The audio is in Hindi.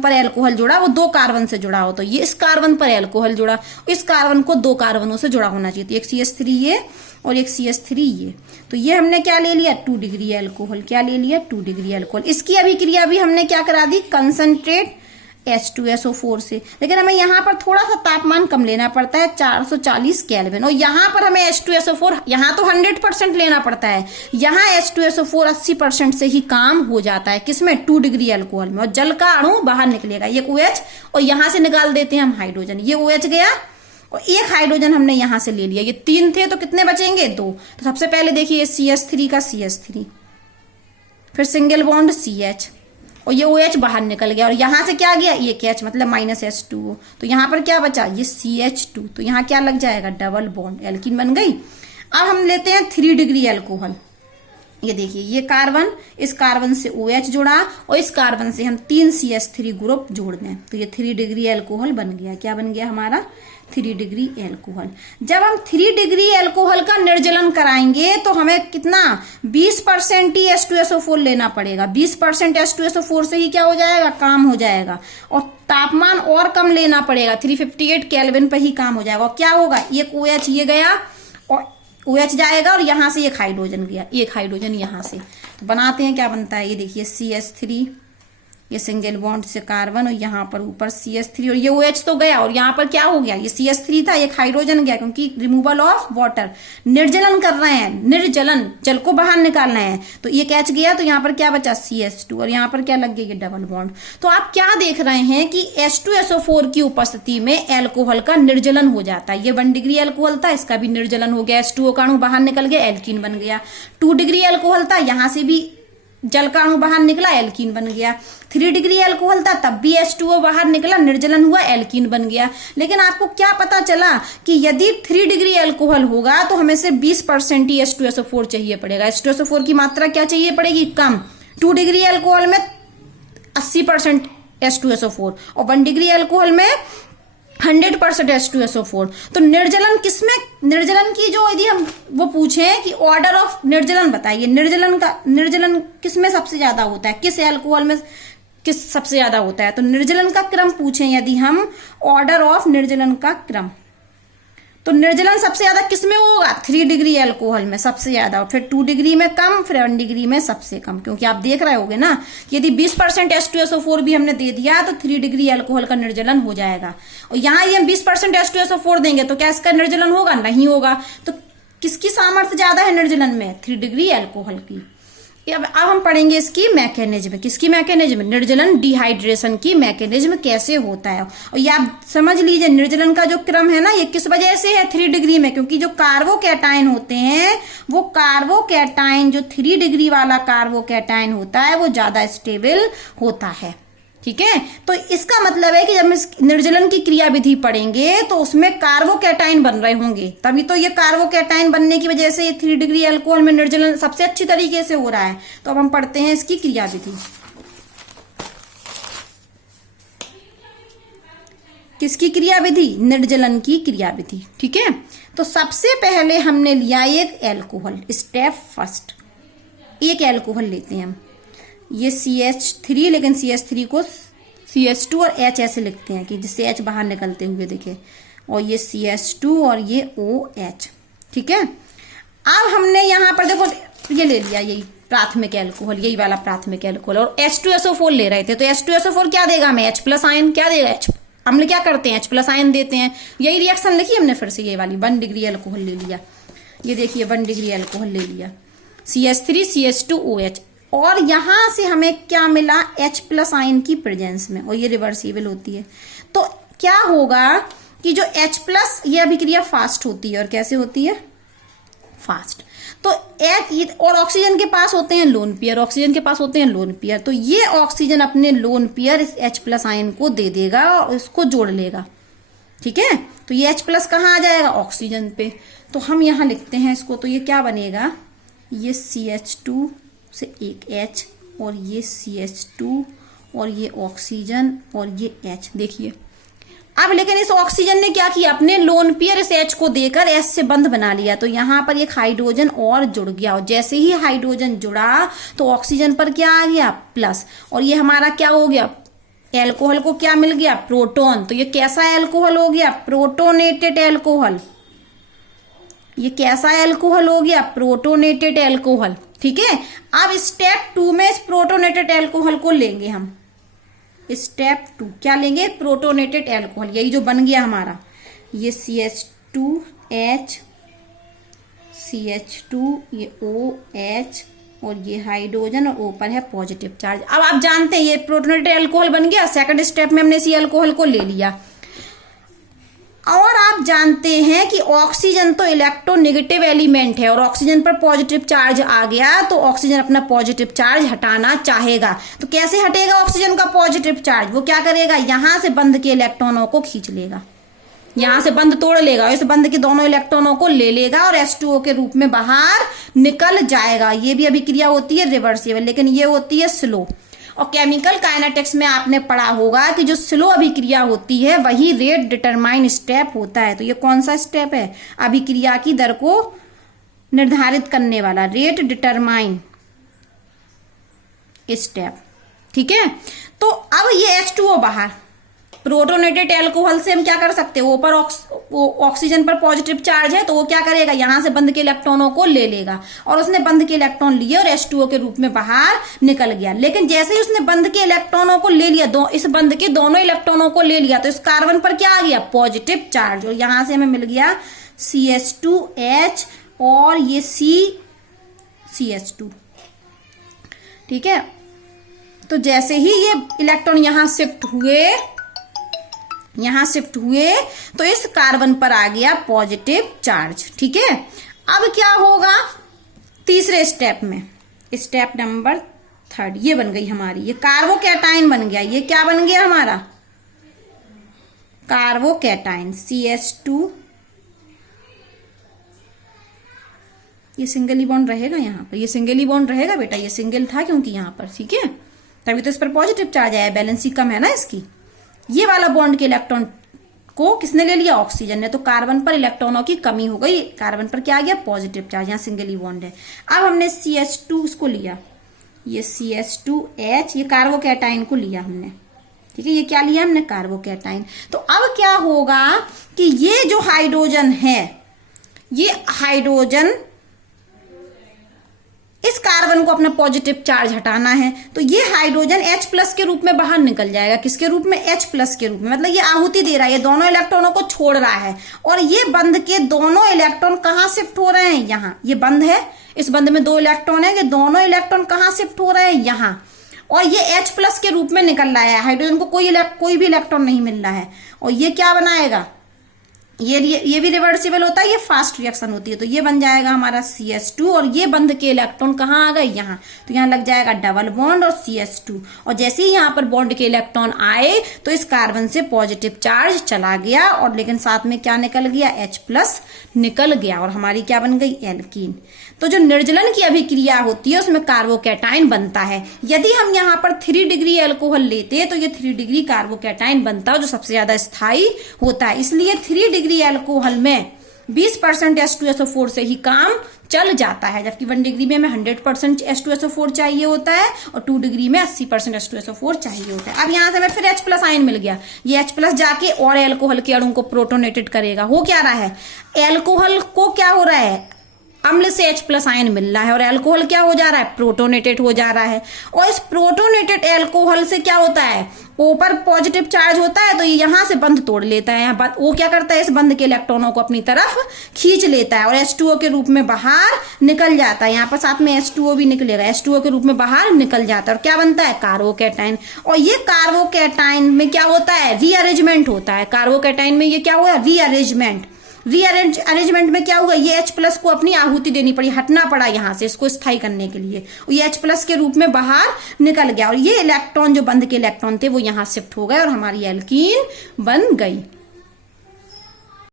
पर एल्कोहल जुड़ा, वो 2 कार्बन से जुड़ा हो, तो ये इस कार्बन पर एल्कोहल जुड़ा, इस कार्बन को 2 कार्बनों से जुड़ा होना चाहिए, तो एक CH3 ये और एक CH3 ये, तो ये हमने क्या ले लिया 2 डिग्री एल्कोहल, क्या ले लिया 2 डिग्री एल्कोहल। इसकी अभिक्रिया भी हमने क्या करा दी, कंसंट्रेट H2SO4 से, लेकिन हमें यहाँ पर थोड़ा सा तापमान कम लेना पड़ता है 440 केल्विन, और यहाँ पर हमें H2SO4 यहाँ तो 100% लेना पड़ता है, यहाँ H2SO4 80% से ही काम हो जाता है, किसमें 2 डिग्री एल्कोहल में, और जल का अणु बाहर निकलेगा, ये OH, और यहाँ से निकाल देते हैं हम हाइड्रोजन, ये OH गया और एक हाइड्रोजन हमने यहां से ले लिया, ये 3 थे तो कितने बचेंगे 2, तो सबसे पहले देखिए CH3 का CH3, फिर सिंगल बॉन्ड CH, और ये OH बाहर निकल गया, और यहां से क्या गया एक H, मतलब -H2O, तो यहां पर क्या बचा ये CH2, तो यहां क्या लग जाएगा डबल बॉन्ड, एल्कीन बन गई। अब हम लेते हैं 3 डिग्री एल्कोहल, ये देखिए ये कार्बन, इस कार्बन से OH जुड़ा और इस कार्बन से हम 3 CH3 ग्रुप जोड़ दें, तो ये 3 डिग्री एल्कोहल बन गया, क्या बन गया हमारा 3 डिग्री एल्कोहल। जब हम 3 डिग्री एल्कोहल का निर्जलन कराएंगे तो हमें कितना 20% ही H2SO4 लेना पड़ेगा, 20% H2SO4 से ही क्या हो जाएगा काम हो जाएगा, और तापमान और कम लेना पड़ेगा, 358 केल्विन पर ही काम हो जाएगा, और क्या होगा एक OH ये गया और OH जाएगा, और यहां से एक हाइड्रोजन गया, एक हाइड्रोजन यहां से, तो बनाते हैं क्या बनता है, ये देखिए CH3, ये सिंगल बॉन्ड से कार्बन, और यहाँ पर ऊपर CH3, और ये OH तो गया, और यहाँ पर क्या हो गया ये CH3 था, एक हाइड्रोजन गया, क्योंकि रिमूवल ऑफ वाटर, निर्जलन कर रहे हैं, निर्जलन जल को बाहर निकालना है, तो एक H गया, तो यहाँ पर क्या बचा CH2, और यहाँ पर क्या लग गया ये डबल बॉन्ड। तो आप क्या देख रहे हैं कि H2SO4 की उपस्थिति में एल्कोहल का निर्जलन हो जाता है, ये 1 डिग्री एल्कोहल था, इसका भी निर्जलन हो गया, H2O का अणु बाहर निकल गया, एल्कीन बन गया। 2 डिग्री एल्कोहल था, यहां से भी जल का अणु बाहर निकला, एल्कीन बन गया। 3 डिग्री एल्कोहल था, तब भी H2O बाहर निकला, निर्जलन हुआ, एल्कीन बन गया। लेकिन आपको क्या पता चला कि यदि 3 डिग्री एल्कोहल होगा तो हमें से 20% ही H2SO4 चाहिए पड़ेगा, H2SO4 की मात्रा क्या चाहिए पड़ेगी कम। 2 डिग्री एल्कोहल में 80% H2SO4 और 1 डिग्री एल्कोहल में 100% H2SO4। तो निर्जलन किसमें, निर्जलन की जो यदि हम वो पूछे कि ऑर्डर ऑफ निर्जलन बताइए, निर्जलन किसमें सबसे ज्यादा होता है, किस एल्कोहल में किस सबसे ज्यादा होता है, तो निर्जलन का क्रम पूछे यदि हम, ऑर्डर ऑफ निर्जलन का क्रम, तो निर्जलन सबसे ज्यादा किसमें होगा 3 डिग्री एल्कोहल में सबसे ज्यादा, और फिर 2 डिग्री में कम, फिर 1 डिग्री में सबसे कम, क्योंकि आप देख रहे होगे ना यदि 20% H2SO4 भी हमने दे दिया तो 3 डिग्री एल्कोहल का निर्जलन हो जाएगा, और यहाँ ये हम 20% H2SO4 देंगे तो क्या इसका निर्जलन होगा, नहीं होगा। तो किसकी सामर्थ्य ज्यादा है निर्जलन में, 3 डिग्री एल्कोहल की। अब हम पढ़ेंगे इसकी मैकेनिज्म, किसकी मैकेनिज्म, निर्जलन डिहाइड्रेशन की मैकेनिज्म कैसे होता है। और ये आप समझ लीजिए निर्जलन का जो क्रम है ना, ये किस वजह से है 3 डिग्री में, क्योंकि जो कार्बोकैटायन होते हैं वो कार्बोकैटायन, जो 3 डिग्री वाला कार्बोकैटायन होता है वो ज्यादा स्टेबल होता है, ठीक है। तो इसका मतलब है कि जब हम इस निर्जलन की क्रिया विधि पढ़ेंगे तो उसमें कार्बोकैटायन बन रहे होंगे, तभी तो ये कार्बोकैटायन बनने की वजह से ये 3 डिग्री अल्कोहल में निर्जलन सबसे अच्छी तरीके से हो रहा है। तो अब हम पढ़ते हैं इसकी क्रिया विधि। किसकी क्रिया विधि, निर्जलन की क्रिया विधि, ठीक है। तो सबसे पहले हमने लिया एक एल्कोहल, स्टेप फर्स्ट एक एल्कोहल लेते हैं हम, ये CH3, लेकिन CH3 को CH2 और H ऐसे लिखते हैं कि जिससे H बाहर निकलते हुए दिखे, और ये CH2 और ये OH, ठीक है। अब हमने यहाँ पर देखो ये ले लिया, यही प्राथमिक एल्कोहल, यही वाला प्राथमिक एल्कोहल, और H2SO4 ले रहे थे, तो H2SO4 क्या देगा हमें, H+ आयन क्या देगा, H अम्ल क्या करते हैं H+ आयन देते हैं। यही रिएक्शन लिखी हमने फिर से, ये वाली 1 डिग्री एल्कोहल ले लिया, ये देखिए 1 डिग्री एल्कोहल ले लिया, CH3 CH2 OH, और यहां से हमें क्या मिला H+ आयन की प्रेजेंस में, और ये रिवर्सिबल होती है। तो क्या होगा कि जो H+ ये अभिक्रिया फास्ट होती है, और कैसे होती है, फास्ट। तो और ऑक्सीजन के पास होते हैं लोन पेयर, ऑक्सीजन के पास होते हैं लोन पेयर, तो ये ऑक्सीजन अपने लोन पेयर इस H+ आयन को दे देगा और इसको जोड़ लेगा, ठीक है। तो ये H+ कहाँ आ जाएगा, ऑक्सीजन पे। तो हम यहां लिखते हैं इसको, तो ये क्या बनेगा, ये CH2 से एक H, और ये CH2, और ये ऑक्सीजन, और ये H, देखिए। अब लेकिन इस ऑक्सीजन ने क्या किया, अपने लोन पेयर इस H को देकर S से बंध बना लिया, तो यहां पर एक हाइड्रोजन और जुड़ गया, और जैसे ही हाइड्रोजन जुड़ा तो ऑक्सीजन पर क्या आ गया प्लस, और ये हमारा क्या हो गया एल्कोहल को क्या मिल गया, प्रोटॉन। तो ये कैसा एल्कोहल हो गया, प्रोटोनेटेड एल्कोहल। ये कैसा एल्कोहल हो गया, प्रोटोनेटेड एल्कोहल। ठीक है, अब स्टेप 2 में इस प्रोटोनेटेड एल्कोहल को लेंगे हम। स्टेप 2 क्या लेंगे, प्रोटोनेटेड एल्कोहल। यही जो बन गया हमारा, ये CH2H, CH2, ये OH और ये हाइड्रोजन और ऊपर है पॉजिटिव चार्ज। अब आप जानते हैं ये प्रोटोनेटेड एल्कोहल बन गया। सेकंड स्टेप में हमने इसी एल्कोहल को ले लिया। और आप जानते हैं कि ऑक्सीजन तो इलेक्ट्रोनेगेटिव एलिमेंट है और ऑक्सीजन पर पॉजिटिव चार्ज आ गया तो ऑक्सीजन अपना पॉजिटिव चार्ज हटाना चाहेगा। तो कैसे हटेगा ऑक्सीजन का पॉजिटिव चार्ज, वो क्या करेगा, यहां से बंध के इलेक्ट्रॉनों को खींच लेगा, यहां से बंध तोड़ लेगा, इस बंध के दोनों इलेक्ट्रॉनों को ले लेगा और H2O के रूप में बाहर निकल जाएगा। ये भी अभिक्रिया होती है रिवर्सिबल, लेकिन ये होती है स्लो। और केमिकल काइनेटिक्स में आपने पढ़ा होगा कि जो स्लो अभिक्रिया होती है वही रेट डिटरमाइन स्टेप होता है। तो ये कौन सा स्टेप है, अभिक्रिया की दर को निर्धारित करने वाला, रेट डिटरमाइन स्टेप। ठीक है, तो अब ये H2O बाहर, प्रोटोनेटेड एल्कोहल से हम क्या कर सकते हैं, ऊपर ऑक्सीजन पर पॉजिटिव चार्ज है तो वो क्या करेगा, यहां से बंध के इलेक्ट्रॉनों को ले लेगा और उसने बंध के इलेक्ट्रॉन लिए और H2O के रूप में बाहर निकल गया। लेकिन जैसे ही उसने बंध के इलेक्ट्रॉनों को ले लिया, इस बंध के दोनों इलेक्ट्रॉनों को ले लिया, तो इस कार्बन पर क्या आ गया, पॉजिटिव चार्ज। और यहां से हमें मिल गया CH2H और ये CH2। ठीक है, तो जैसे ही ये इलेक्ट्रॉन यहां शिफ्ट हुए तो इस कार्बन पर आ गया पॉजिटिव चार्ज। ठीक है, अब क्या होगा तीसरे स्टेप में, स्टेप नंबर 3, ये बन गई हमारी, ये कार्बोकैटायन बन गया। ये क्या बन गया हमारा, कार्बोकैटायन CH2। ये सिंगल ही बॉन्ड रहेगा यहाँ पर, ये सिंगल ही बॉन्ड रहेगा बेटा, ये सिंगल था क्योंकि यहाँ पर। ठीक है, तभी तो इस पर पॉजिटिव चार्ज आया, बैलेंसी कम है ना इसकी। ये वाला बॉन्ड के इलेक्ट्रॉन को किसने ले लिया, ऑक्सीजन ने। तो कार्बन पर इलेक्ट्रॉनों की कमी हो गई, कार्बन पर क्या आ गया, पॉजिटिव चार्ज, यहाँ सिंगल ही बॉन्ड है। अब हमने CH2 इसको लिया, ये CH2H, ये कार्बोकैटायन को लिया हमने। ठीक है, ये क्या लिया हमने, कार्बोकैटायन। तो अब क्या होगा कि ये जो हाइड्रोजन है, ये हाइड्रोजन, इस कार्बन को अपना पॉजिटिव चार्ज हटाना है तो ये हाइड्रोजन H+ के रूप में बाहर निकल जाएगा। किसके रूप में, H+ के रूप में। मतलब ये आहुति दे रहा है, ये दोनों इलेक्ट्रॉनों को छोड़ रहा है और ये बंध के दोनों इलेक्ट्रॉन कहाँ शिफ्ट हो रहे हैं, यहाँ। ये बंध है, इस बंध में 2 इलेक्ट्रॉन है, ये दोनों इलेक्ट्रॉन कहाँ शिफ्ट हो रहे हैं, यहाँ। और ये H+ के रूप में निकल रहा है, हाइड्रोजन को कोई भी इलेक्ट्रॉन नहीं मिल रहा है। और ये क्या बनाएगा, ये भी रिवर्सिबल होता है, ये फास्ट रिएक्शन होती है। तो ये बन जाएगा हमारा CH2 और ये बंध के इलेक्ट्रॉन कहाँ आ गए, यहाँ। तो यहाँ लग जाएगा डबल बॉन्ड और CH2। और जैसे ही यहाँ पर बॉन्ड के इलेक्ट्रॉन आए तो इस कार्बन से पॉजिटिव चार्ज चला गया और लेकिन साथ में क्या निकल गया, H+ निकल गया और हमारी क्या बन गई, एल्कीन। तो जो निर्जलन की अभिक्रिया होती है उसमें कार्बोकैटायन बनता है। यदि हम यहाँ पर 3 डिग्री एल्कोहल लेते तो ये 3 डिग्री कार्बोकैटायन बनता है जो सबसे ज्यादा स्थायी होता है। इसलिए 3 डिग्री एल्कोहल में 20% H2SO4 से ही काम चल जाता है, जबकि 1 डिग्री में हमें 100% H2SO4 चाहिए होता है और 2 डिग्री में 80% H2SO4 चाहिए होता है। अब यहाँ से हमें फिर H+ आयन मिल गया, ये H+ जाके और एल्कोहल के अणु को प्रोटोनेटेड करेगा। हो क्या रहा है, एल्कोहल को क्या हो रहा है, अम्ल से H+ आयन मिल रहा है और एल्कोहल क्या हो जा रहा है, प्रोटोनेटेड हो जा रहा है। और इस प्रोटोनेटेड एल्कोहल से क्या होता है, ऊपर पॉजिटिव चार्ज होता है तो ये यहां से बंध तोड़ लेता है, वो क्या करता है, इस बंध के इलेक्ट्रॉनों को अपनी तरफ खींच लेता है और H2O के रूप में बाहर निकल जाता है। यहाँ पर साथ में H2O भी निकलेगा, H2O के रूप में बाहर निकल जाता है और क्या बनता है, कार्बोकैटायन। और ये कार्बोकैटायन में क्या होता है, रीअरेंजमेंट होता है। कार्बोकैटायन में ये क्या हुआ, रीअरेंजमेंट में क्या हुआ, ये H+ को अपनी आहुति देनी पड़ी, हटना पड़ा यहाँ से इसको स्थायी करने के लिए। ये H+ के रूप में बाहर निकल गया और ये इलेक्ट्रॉन जो बंध के इलेक्ट्रॉन थे वो यहाँ शिफ्ट हो गए और हमारी एल्कीन बन गई।